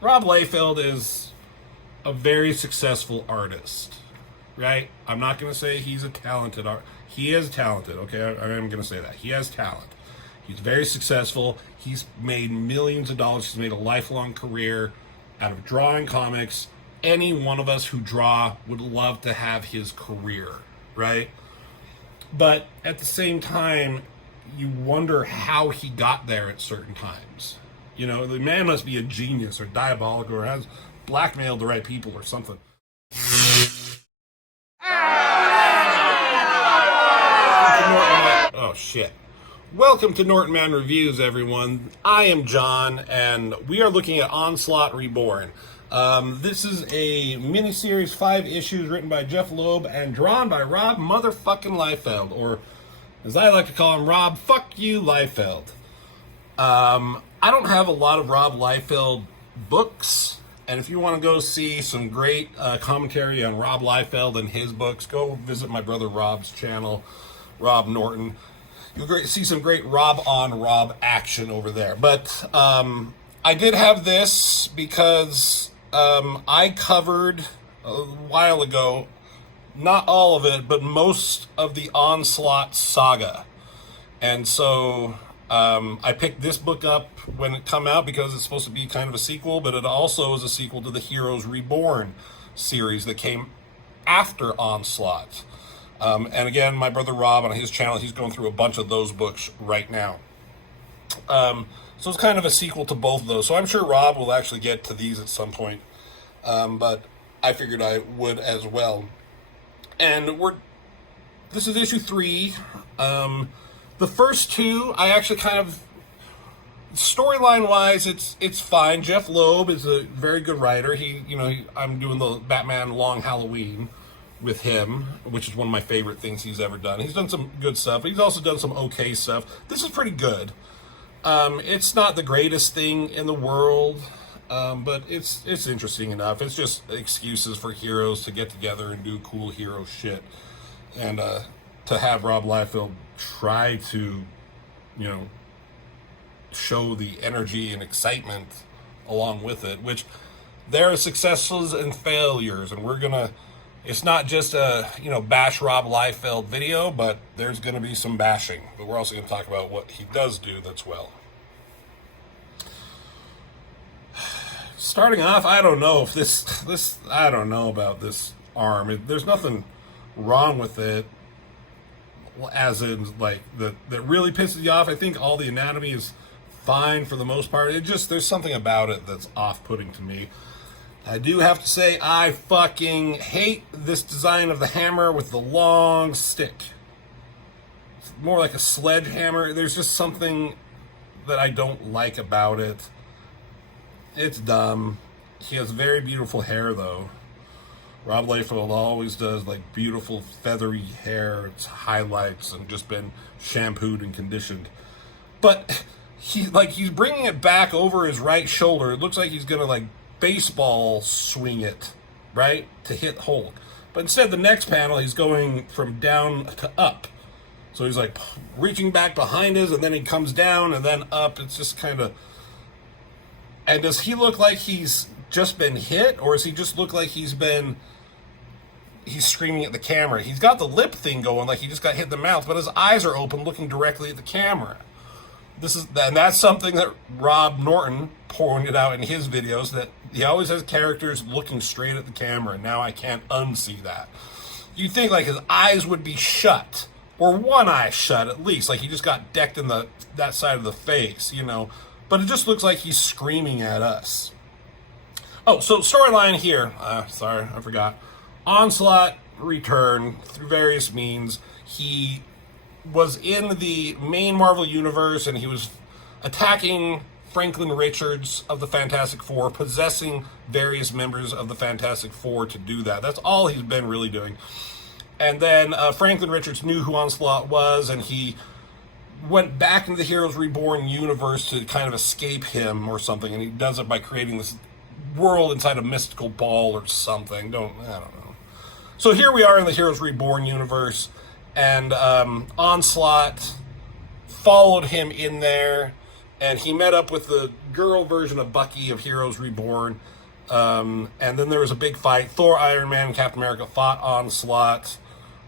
Rob Liefeld is a very successful artist, right? I'm not going to say he's a talented He is talented, okay? I'm going to say that. He has talent. He's very successful. He's made millions of dollars. He's made a lifelong career out of drawing comics. Any one of us who draw would love to have his career, right? But at the same time, you wonder how he got there at certain times. You know, the man must be a genius or diabolical or has blackmailed the right people or something. Oh, shit. Welcome to Norton Man Reviews, everyone. I am John, and we are looking at Onslaught Reborn. This is a miniseries, 5 issues, written by Jeph Loeb and drawn by Rob motherfucking Liefeld, or as I like to call him, Rob fuck you Liefeld. I don't have a lot of Rob Liefeld books, and if you want to go see some great commentary on Rob Liefeld and his books, go visit my brother Rob's channel, Rob Norton. You'll see some great Rob on Rob action over there. But I did have this because I covered a while ago, not all of it, but most of the Onslaught saga. And so I picked this book up when it come out because it's supposed to be kind of a sequel, but it also is a sequel to the Heroes Reborn series that came after Onslaught. And again, my brother Rob on his channel, he's going through a bunch of those books right now. So it's kind of a sequel to both of those. So I'm sure Rob will actually get to these at some point. But I figured I would as well. And this is issue 3. The first 2, I actually kind of, storyline wise, it's fine. Jeph Loeb is a very good writer. I'm doing the Batman Long Halloween with him, which is one of my favorite things he's ever done. He's done some good stuff, but he's also done some okay stuff. This is pretty good. It's not the greatest thing in the world, but it's interesting enough. It's just excuses for heroes to get together and do cool hero shit. And to have Rob Liefeld try to, show the energy and excitement along with it, which there are successes and failures, and we're gonna, it's not just a, bash Rob Liefeld video, but there's going to be some bashing. But we're also going to talk about what he does do that's well. Starting off, I don't know if I don't know about this arm. There's nothing wrong with it, as in, like, that really pisses you off. I think all the anatomy is fine for the most part. There's something about it that's off-putting to me. I do have to say, I fucking hate this design of the hammer with the long stick. It's more like a sledgehammer. There's just something that I don't like about it. It's dumb. He has very beautiful hair, though. Rob Liefeld always does, like, beautiful feathery hair. It's highlights and just been shampooed and conditioned. But he's bringing it back over his right shoulder. It looks like he's gonna, like, baseball swing it, right, to hit Hulk. But instead, the next panel, he's going from down to up. So he's like reaching back behind his, and then he comes down and then up. It's just kind of. And does he look like he's just been hit, or does he just look like he's screaming at the camera? He's got the lip thing going, like he just got hit in the mouth, but his eyes are open, looking directly at the camera. And that's something that Rob Norton pointed out in his videos, that he always has characters looking straight at the camera, and now I can't unsee that. You'd think like his eyes would be shut, or one eye shut at least, like he just got decked in that side of the face, But it just looks like he's screaming at us. Oh, so storyline here. Sorry, I forgot. Onslaught returned through various means. He was in the main Marvel universe, and he was attacking Franklin Richards of the Fantastic Four, possessing various members of the Fantastic Four to do that. That's all he's been really doing. And then Franklin Richards knew who Onslaught was, and he went back into the Heroes Reborn universe to kind of escape him or something, and he does it by creating this world inside a mystical ball or something. I don't know. So here we are in the Heroes Reborn universe, and Onslaught followed him in there and he met up with the girl version of Bucky of Heroes Reborn. And then there was a big fight. Thor, Iron Man, and Captain America fought Onslaught,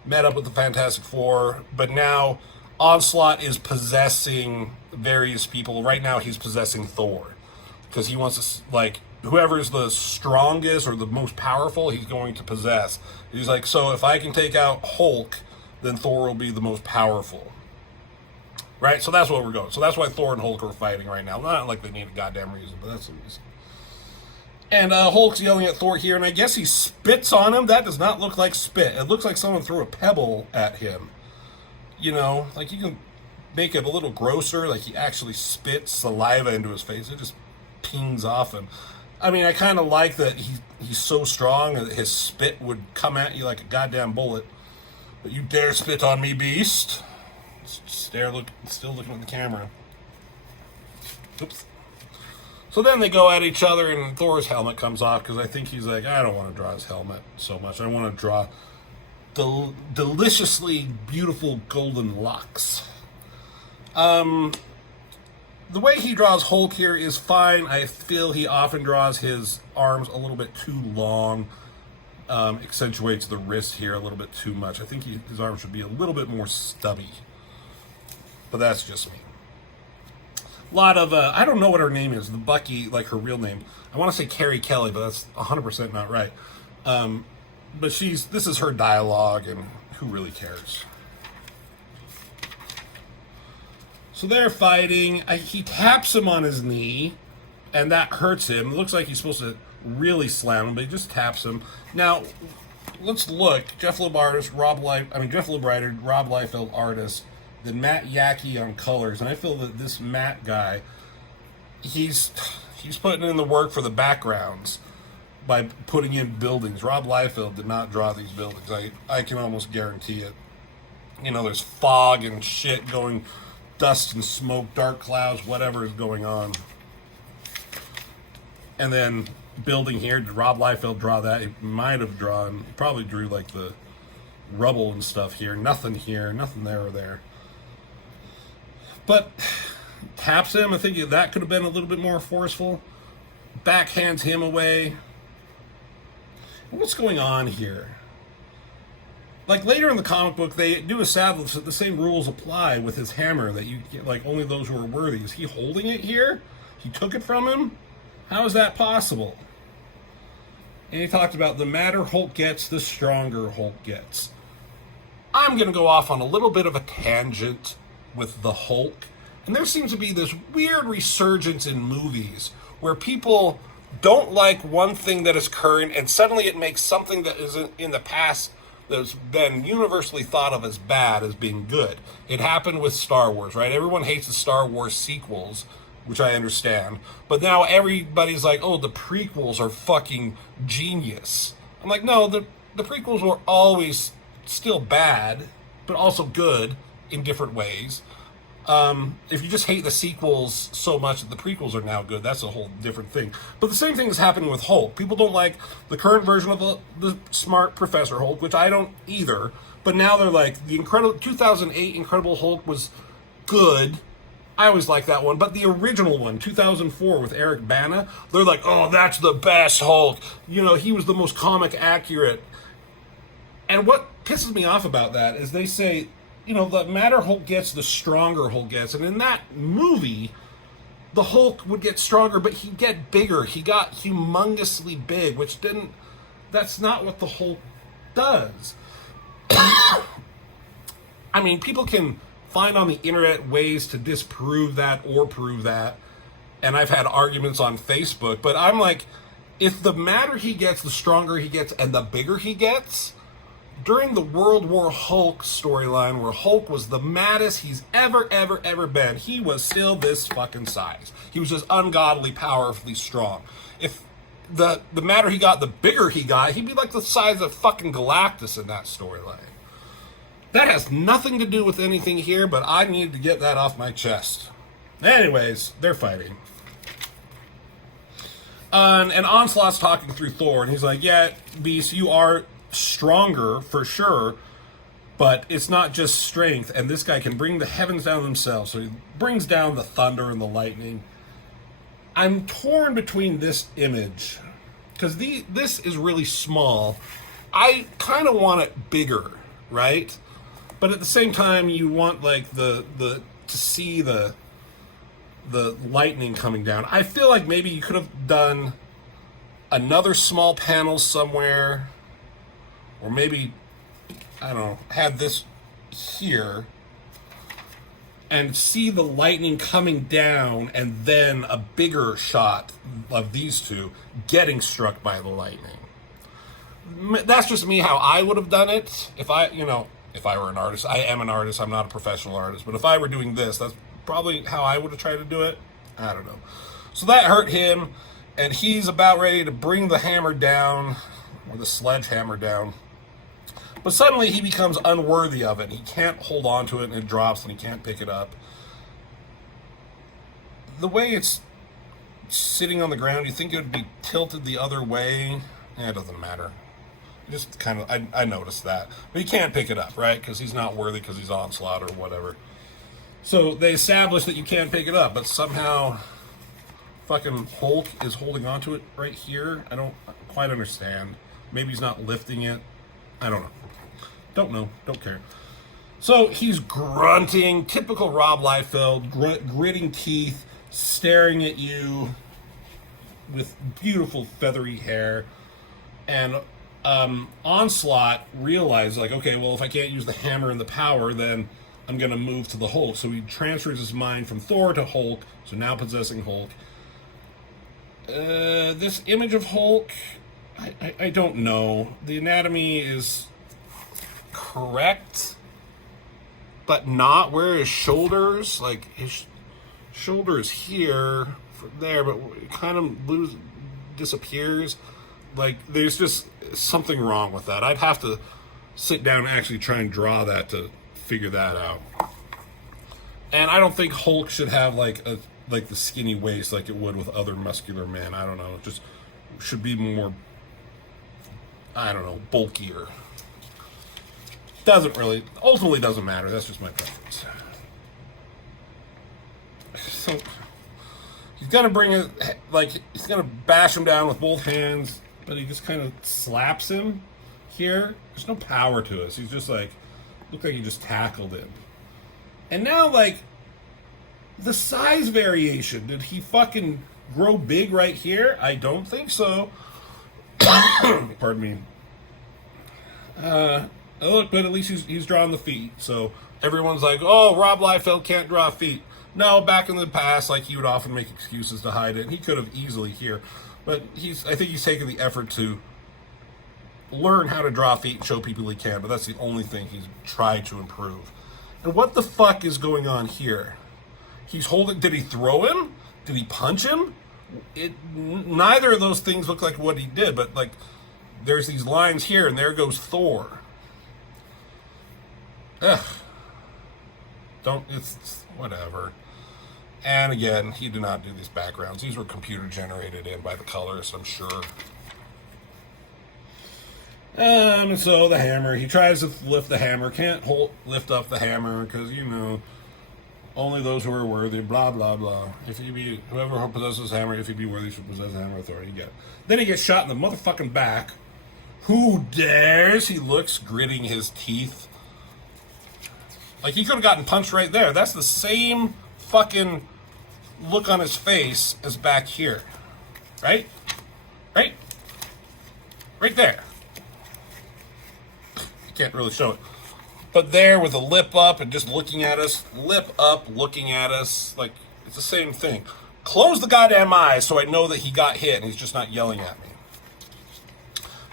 met up with the Fantastic Four, but now Onslaught is possessing various people. Right now he's possessing Thor, because he wants to, like, whoever's the strongest or the most powerful, he's going to possess. He's like, so if I can take out Hulk, then Thor will be the most powerful. Right? So that's what we're going. So that's why Thor and Hulk are fighting right now. Not like they need a goddamn reason, but that's the reason. And Hulk's yelling at Thor here, and I guess he spits on him. That does not look like spit. It looks like someone threw a pebble at him. You know, like, you can make it a little grosser, like he actually spits saliva into his face. It just pings off him. I mean, I kind of like that he's so strong that his spit would come at you like a goddamn bullet. But you dare spit on me, beast? Still looking at the camera. Oops. So then they go at each other, and Thor's helmet comes off, because I think he's like, I don't want to draw his helmet so much. I want to draw deliciously beautiful golden locks. The way he draws Hulk here is fine. I feel he often draws his arms a little bit too long. Accentuates the wrist here a little bit too much. I think his arms should be a little bit more stubby. But that's just me. A lot of, I don't know what her name is, the Bucky, like her real name. I want to say Carrie Kelly, but that's 100% not right. But this is her dialogue, and who really cares? So they're fighting. He taps him on his knee, and that hurts him. It looks like he's supposed to really slam him, but he just taps him. Now, let's look. Jeph Loeb artist, Jeph Loeb writer, Rob Liefeld artist, then Matt Yackey on colors, and I feel that this Matt guy, he's putting in the work for the backgrounds by putting in buildings. Rob Liefeld did not draw these buildings. I can almost guarantee it. You know, there's fog and shit going, dust and smoke, dark clouds, whatever is going on. And then building here, did Rob Liefeld draw that? He might have drawn, probably drew like the rubble and stuff here. Nothing here, nothing there or there. But taps him. I think that could have been a little bit more forceful. Backhands him away. What's going on here? Like, later in the comic book, they do establish that the same rules apply with his hammer, that you get, like, only those who are worthy. Is he holding it here? He took it from him? How is that possible? And he talked about the madder Hulk gets, the stronger Hulk gets. I'm going to go off on a little bit of a tangent with the Hulk. And there seems to be this weird resurgence in movies where people don't like one thing that is current, and suddenly it makes something that is in the past that's been universally thought of as bad as being good. It happened with Star Wars, right? Everyone hates the Star Wars sequels, which I understand. But now everybody's like, oh, the prequels are fucking genius. I'm like, no, the prequels were always still bad, but also good in different ways. If you just hate the sequels so much that the prequels are now good, that's a whole different thing. But the same thing is happening with Hulk. People don't like the current version of the smart Professor Hulk, which I don't either. But now they're like, the 2008 Incredible Hulk was good. I always liked that one. But the original one, 2004 with Eric Bana, they're like, oh, that's the best Hulk. You know, he was the most comic accurate. And what pisses me off about that is they say, you know, the madder Hulk gets, the stronger Hulk gets. And in that movie, the Hulk would get stronger, but he'd get bigger. He got humongously big, that's not what the Hulk does. I mean, people can find on the internet ways to disprove that or prove that. And I've had arguments on Facebook, but I'm like, if the madder he gets, the stronger he gets, and the bigger he gets, during the World War Hulk storyline, where Hulk was the maddest he's ever been, he was still this fucking size. He was just ungodly powerfully strong. If the madder he got, the bigger he got, he'd be like the size of fucking Galactus in that storyline. That has nothing to do with anything here, but I needed to get that off my chest. Anyways, they're fighting. And Onslaught's talking through Thor, and he's like, yeah, Beast, you are stronger for sure, But it's not just strength, and this guy can bring the heavens down themselves. So he brings down the thunder and the lightning. I'm torn between this image, because this is really small. I kind of want it bigger, right? But at the same time, you want like the to see the lightning coming down. I feel like maybe you could have done another small panel somewhere, or maybe, I don't know, had this here and see the lightning coming down and then a bigger shot of these two getting struck by the lightning. That's just me, how I would have done it. If I were an artist. I am an artist, I'm not a professional artist, but if I were doing this, that's probably how I would have tried to do it. I don't know. So that hurt him, and he's about ready to bring the hammer down, or the sledgehammer down. But suddenly he becomes unworthy of it. He can't hold on to it, and it drops, and he can't pick it up. The way it's sitting on the ground, you think it would be tilted the other way. It doesn't matter. Just kind of, I noticed that. But he can't pick it up, right? Because he's not worthy, because he's Onslaught or whatever. So they established that you can't pick it up, but somehow fucking Hulk is holding on to it right here. I don't quite understand. Maybe he's not lifting it. I don't know. Don't know. Don't care. So he's grunting, typical Rob Liefeld, gritting teeth, staring at you with beautiful feathery hair. And Onslaught realized, like, okay, well, if I can't use the hammer and the power, then I'm going to move to the Hulk. So he transfers his mind from Thor to Hulk, so now possessing Hulk. This image of Hulk, I don't know. The anatomy is correct, but not where his shoulders, like his shoulder is here, there, but it kind of disappears. Like, there's just something wrong with that. I'd have to sit down and actually try and draw that to figure that out. And I don't think Hulk should have like the skinny waist like it would with other muscular men. I don't know. It just should be more, I don't know, bulkier. Ultimately doesn't matter. That's just my preference. So he's gonna bring it, like, he's gonna bash him down with both hands, but he just kind of slaps him here. There's no power to it. So he's just like, looked like he just tackled him. And now, like, the size variation. Did he fucking grow big right here? I don't think so. Pardon me. Look, but at least he's drawing the feet. So everyone's like, oh, Rob Liefeld can't draw feet. No, back in the past, like, he would often make excuses to hide it. And he could have easily here. But I think he's taken the effort to learn how to draw feet and show people he can. But that's the only thing he's tried to improve. And what the fuck is going on here? He's holding, did he throw him? Did he punch him? Neither of those things look like what he did, but, like, there's these lines here, and there goes Thor. Ugh. It's whatever. And again, he did not do these backgrounds. These were computer generated in by the colorist, I'm sure. So the hammer, he tries to lift the hammer, can't lift up the hammer, because, you know, only those who are worthy, blah, blah, blah. Whoever possesses the hammer, if he be worthy, should possess the hammer authority. You get it. Then he gets shot in the motherfucking back. Who dares? He looks, gritting his teeth. Like, he could have gotten punched right there. That's the same fucking look on his face as back here. Right? Right? Right there. You can't really show it. But there with the lip up and just looking at us, lip up, looking at us, like, it's the same thing. Close the goddamn eyes so I know that he got hit and he's just not yelling at me.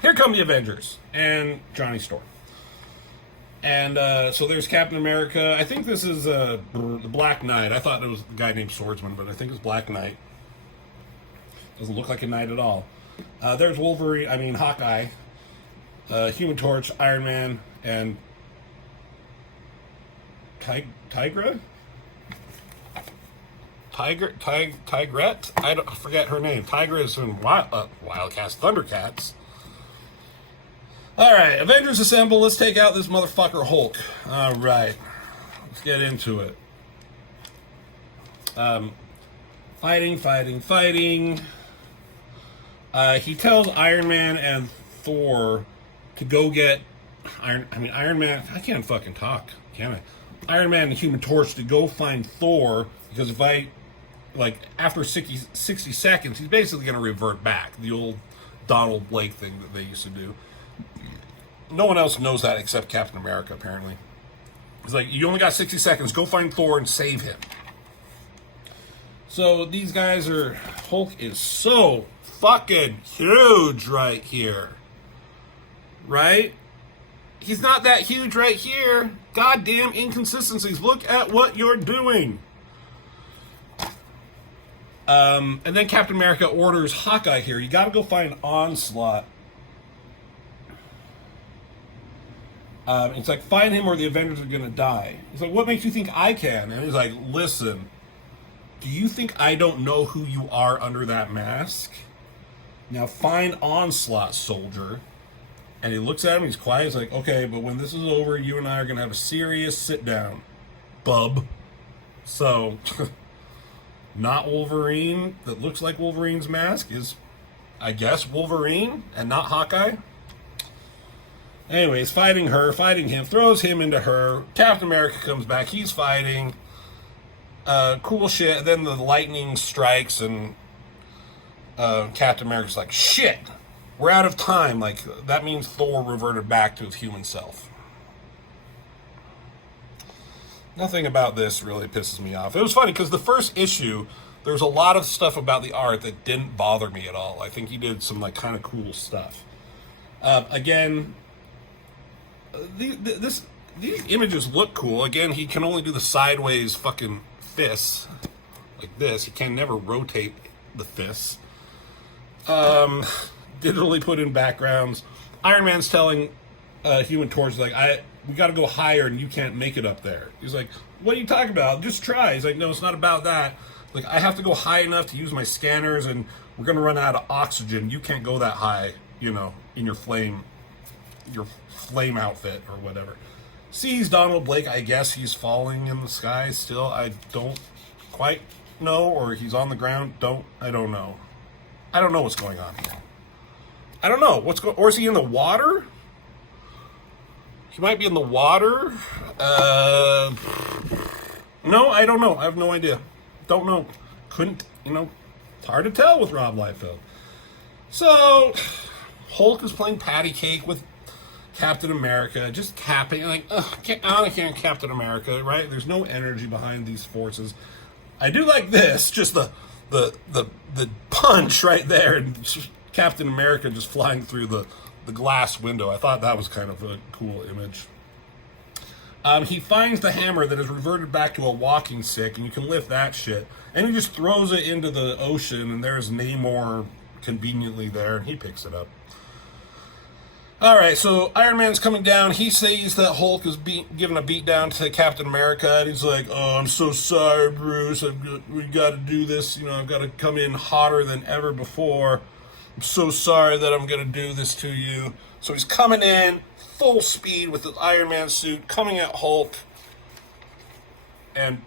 Here come the Avengers and Johnny Storm. And so there's Captain America. I think this is the Black Knight. I thought it was a guy named Swordsman, but I think it's Black Knight. Doesn't look like a knight at all. There's Hawkeye, Human Torch, Iron Man, and Tigrette? I forget her name. Tigra is in Wildcats, Thundercats. All right, Avengers assemble. Let's take out this motherfucker Hulk. All right, let's get into it. Fighting. He tells Iron Man and Thor to go get Iron Man. I can't fucking talk, can I? Iron Man and the Human Torch to go find Thor, because after 60 seconds, he's basically going to revert back. The old Donald Blake thing that they used to do. No one else knows that except Captain America, apparently. He's like, you only got 60 seconds. Go find Thor and save him. So these guys are... Hulk is so fucking huge right here. Right? He's not that huge right here. Goddamn inconsistencies. Look at what you're doing. And then Captain America orders Hawkeye here. You gotta go find Onslaught. It's like, find him or the Avengers are gonna die. He's like, what makes you think I can? And he's like, listen, do you think I don't know who you are under that mask? Now find Onslaught, soldier. And he looks at him, he's quiet, he's like, okay, but when this is over, you and I are gonna have a serious sit down, bub. So, not Wolverine, that looks like Wolverine's mask, is, I guess, Wolverine, and not Hawkeye. Anyways, fighting him, throws him into her. Captain America comes back, he's fighting. Cool shit. Then the lightning strikes, and Captain America's like, shit, we're out of time. Like, that means Thor reverted back to his human self. Nothing about this really pisses me off. It was funny, because the first issue, there's a lot of stuff about the art that didn't bother me at all. I think he did some, like, kind of cool stuff. Again... These images look cool. Again, he can only do the sideways fucking fists like this. He can never rotate the fists. Digitally put in backgrounds. Iron Man's telling Human Torch, like, we got to go higher and you can't make it up there. He's like, what are you talking about? Just try. He's like, no, it's not about that. Like, I have to go high enough to use my scanners, and we're gonna run out of oxygen. You can't go that high, in your flame outfit or whatever. Sees Donald Blake. I guess he's falling in the sky still. I don't quite know, or he's on the ground. I don't know. I don't know what's going on here. I don't know what's going. Or is he in the water? He might be in the water. No, I don't know. I have no idea. Don't know. Couldn't. It's hard to tell with Rob Liefeld. So Hulk is playing patty cake with Captain America, just tapping, like, get out of here, Captain America, right? There's no energy behind these forces. I do like this, just the punch right there, and Captain America just flying through the glass window. I thought that was kind of a cool image. He finds the hammer that has reverted back to a walking stick, and you can lift that shit. And he just throws it into the ocean, and there's Namor conveniently there, and he picks it up. Alright, so Iron Man's coming down. He sees that Hulk is giving a beat down to Captain America, and he's like, oh, I'm so sorry, Bruce. We got to do this. I've got to come in hotter than ever before. I'm so sorry that I'm going to do this to you. So he's coming in full speed with his Iron Man suit, coming at Hulk, and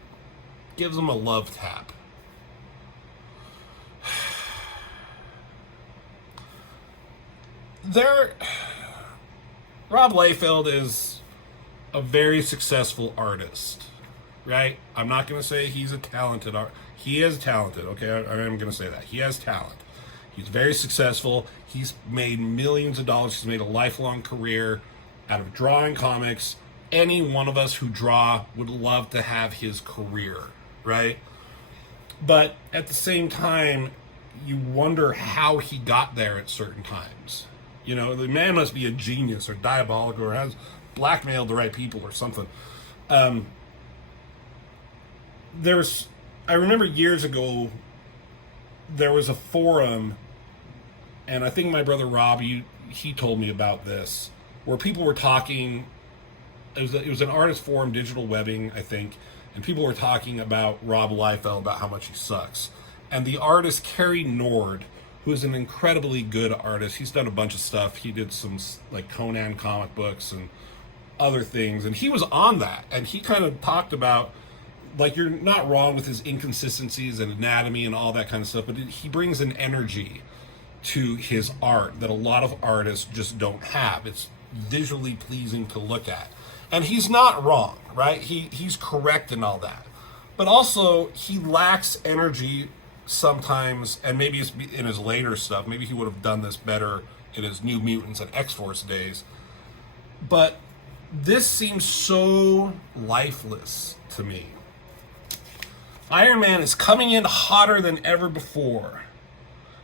gives him a love tap. Rob Liefeld is a very successful artist, right? I'm not going to say he's a talented artist. He is talented, okay? I'm going to say that. He has talent. He's very successful. He's made millions of dollars. He's made a lifelong career out of drawing comics. Any one of us who draw would love to have his career, right? But at the same time, you wonder how he got there at certain times. The man must be a genius or diabolical or has blackmailed the right people or something. I remember years ago, there was a forum, and I think my brother Rob, he told me about this, where people were talking, it was an artist forum, digital webbing, I think, and people were talking about Rob Liefeld, about how much he sucks. And the artist Carrie Nord who is an incredibly good artist. He's done a bunch of stuff. He did some like Conan comic books and other things, and he was on that, and he kind of talked about, like, you're not wrong with his inconsistencies and anatomy and all that kind of stuff, but he brings an energy to his art that a lot of artists just don't have. It's visually pleasing to look at. And he's not wrong, right? He's correct in all that. But also, he lacks energy sometimes, and maybe it's in his later stuff. Maybe he would have done this better in his New Mutants and X-Force days. But this seems so lifeless to me. Iron Man is coming in hotter than ever before.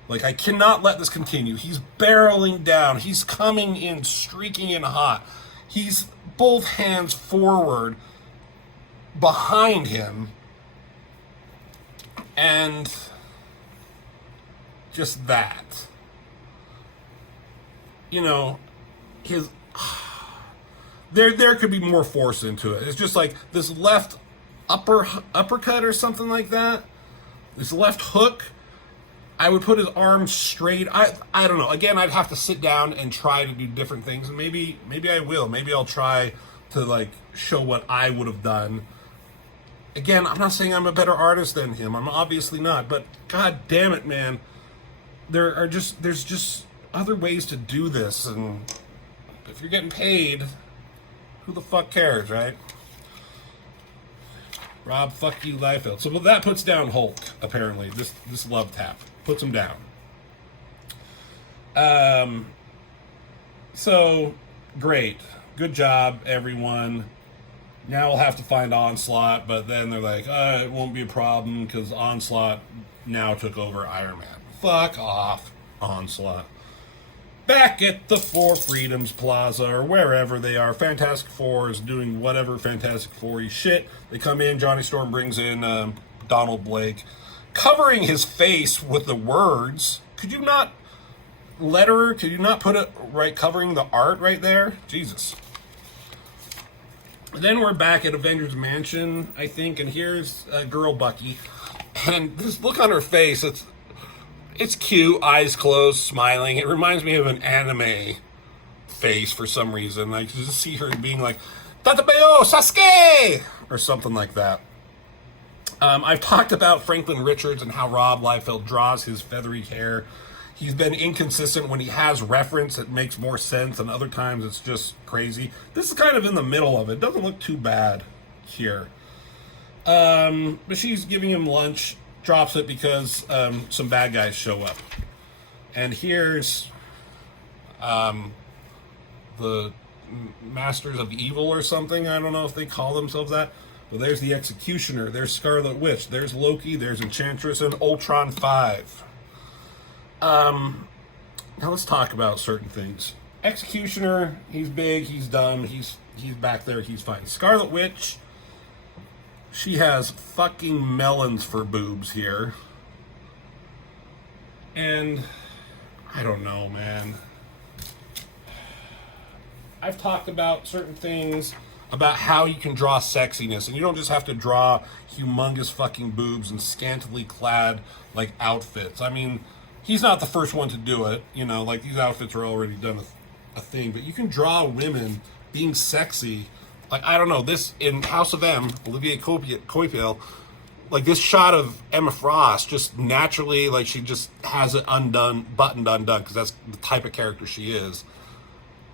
Like, I cannot let this continue. He's barreling down. He's coming in, streaking in hot. He's both hands forward behind him. And just that. You know, his... There could be more force into it. It's just like this left uppercut or something like that. This left hook. I would put his arm straight. I don't know. Again, I'd have to sit down and try to do different things. And maybe I will. Maybe I'll try to, like, show what I would have done. Again, I'm not saying I'm a better artist than him. I'm obviously not. But god damn it, man. There's just other ways to do this. And if you're getting paid, who the fuck cares, right? Rob, fuck you, Liefeld. So that puts down Hulk, apparently. This love tap puts him down. So, great. Good job, everyone. Now we'll have to find Onslaught, but then they're like, it won't be a problem because Onslaught now took over Iron Man. Fuck off, Onslaught. Back at the Four Freedoms Plaza, or wherever they are, Fantastic Four is doing whatever Fantastic Four-y shit. They come in, Johnny Storm brings in Donald Blake, covering his face with the words. Could you not could you not put it right, covering the art right there? Jesus. Then we're back at Avengers Mansion, I think, and here's girl Bucky. And this look on her face, it's cute, eyes closed, smiling. It reminds me of an anime face for some reason. Like, you just see her being like, Tatabeo, Sasuke! Or something like that. I've talked about Franklin Richards and how Rob Liefeld draws his feathery hair. He's been inconsistent. When he has reference, it makes more sense, and other times it's just crazy. This is kind of in the middle of it. It doesn't look too bad here. But she's giving him lunch. Drops it because some bad guys show up. And here's the Masters of Evil or something. I don't know if they call themselves that. But there's the Executioner. There's Scarlet Witch. There's Loki. There's Enchantress and Ultron 5. Now let's talk about certain things. Executioner, he's big, he's dumb, he's back there, he's fine. Scarlet Witch, she has fucking melons for boobs here. And I don't know, man. I've talked about certain things about how you can draw sexiness, and you don't just have to draw humongous fucking boobs and scantily clad, like, outfits. I mean, he's not the first one to do it, you know, like, these outfits are already done a thing, but you can draw women being sexy. Like, I don't know, this, in House of M, Olivier Coipel, like, this shot of Emma Frost, just naturally, like, she just has it buttoned undone, because that's the type of character she is.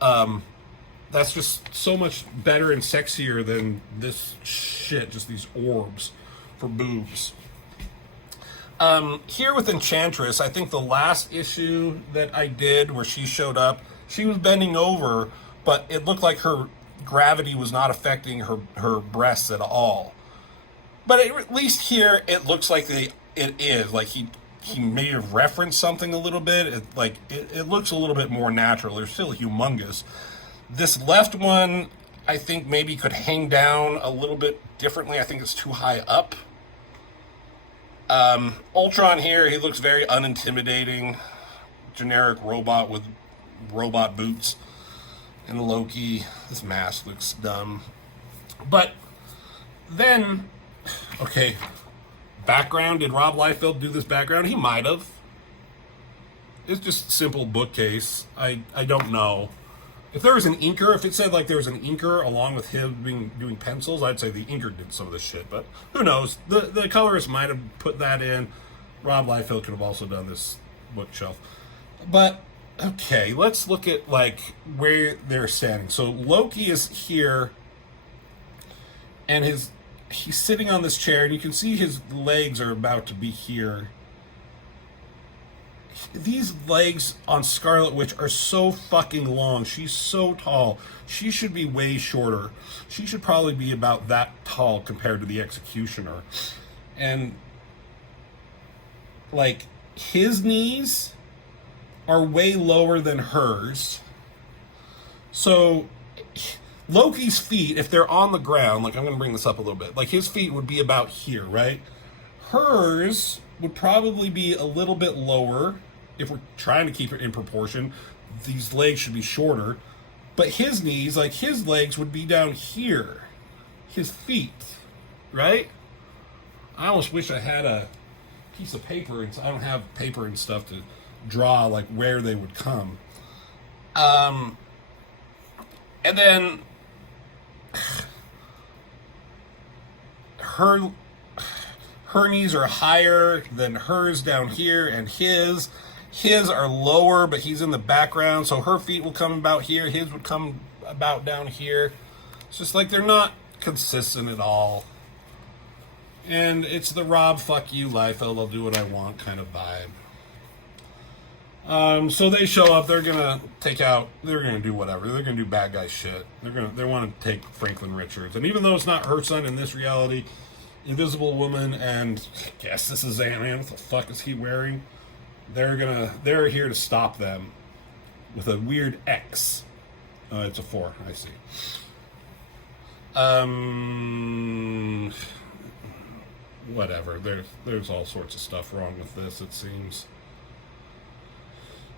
That's just so much better and sexier than this shit, just these orbs for boobs. Here with Enchantress, I think the last issue that I did where she showed up, she was bending over, but it looked like her gravity was not affecting her breasts at all. But at least here, it looks like it is. Like, he may have referenced something a little bit. It looks a little bit more natural. They're still humongous. This left one, I think maybe could hang down a little bit differently. I think it's too high up. Ultron here, he looks very unintimidating. Generic robot with robot boots. And Loki, this mask looks dumb. But then, okay, background, did Rob Liefeld do this background? He might have. It's just a simple bookcase. I don't know. If there was an inker, if it said like there was an inker along with him doing pencils, I'd say the inker did some of this shit. But who knows? The colorist might have put that in. Rob Liefeld could have also done this bookshelf. But okay, let's look at like where they're standing. So Loki is here, and he's sitting on this chair, and you can see his legs are about to be here. These legs on Scarlet Witch are so fucking long. She's so tall. She should be way shorter. She should probably be about that tall compared to the Executioner. And, like, his knees are way lower than hers. So, Loki's feet, if they're on the ground, like, I'm going to bring this up a little bit, like, his feet would be about here, right? Hers would probably be a little bit lower. If we're trying to keep it in proportion, these legs should be shorter. But his knees, like his legs, would be down here. His feet, right? I almost wish I had a piece of paper, and I don't have paper and stuff to draw like where they would come. And then her knees are higher than hers down here, and his are lower, but he's in the background, so her feet will come about here, his would come about down here. It's just like they're not consistent at all. And it's the Rob, fuck you, Liefeld, I'll do what I want kind of vibe. So they show up, they're gonna do whatever. They're gonna do bad guy shit. They want to take Franklin Richards. And even though it's not her son in this reality, Invisible Woman and I guess this is Ant-Man, what the fuck is he wearing? They're here to stop them with a weird X. It's a 4, I see. Whatever. There's all sorts of stuff wrong with this, it seems.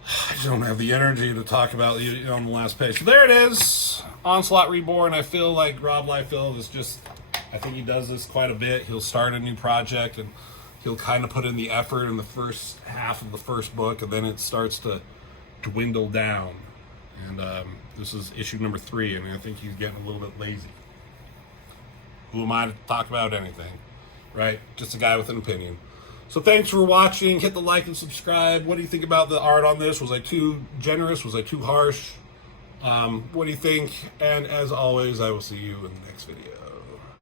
I don't have the energy to talk about it on the last page. So there it is. Onslaught Reborn. I feel like Rob Liefeld is just, I think he does this quite a bit. He'll start a new project and he'll kind of put in the effort in the first half of the first book, and then it starts to dwindle down. And this is issue number 3, and I think he's getting a little bit lazy. Who am I to talk about anything, right? Just a guy with an opinion. So thanks for watching. Hit the like and subscribe. What do you think about the art on this? Was I too generous? Was I too harsh? What do you think? And as always, I will see you in the next video.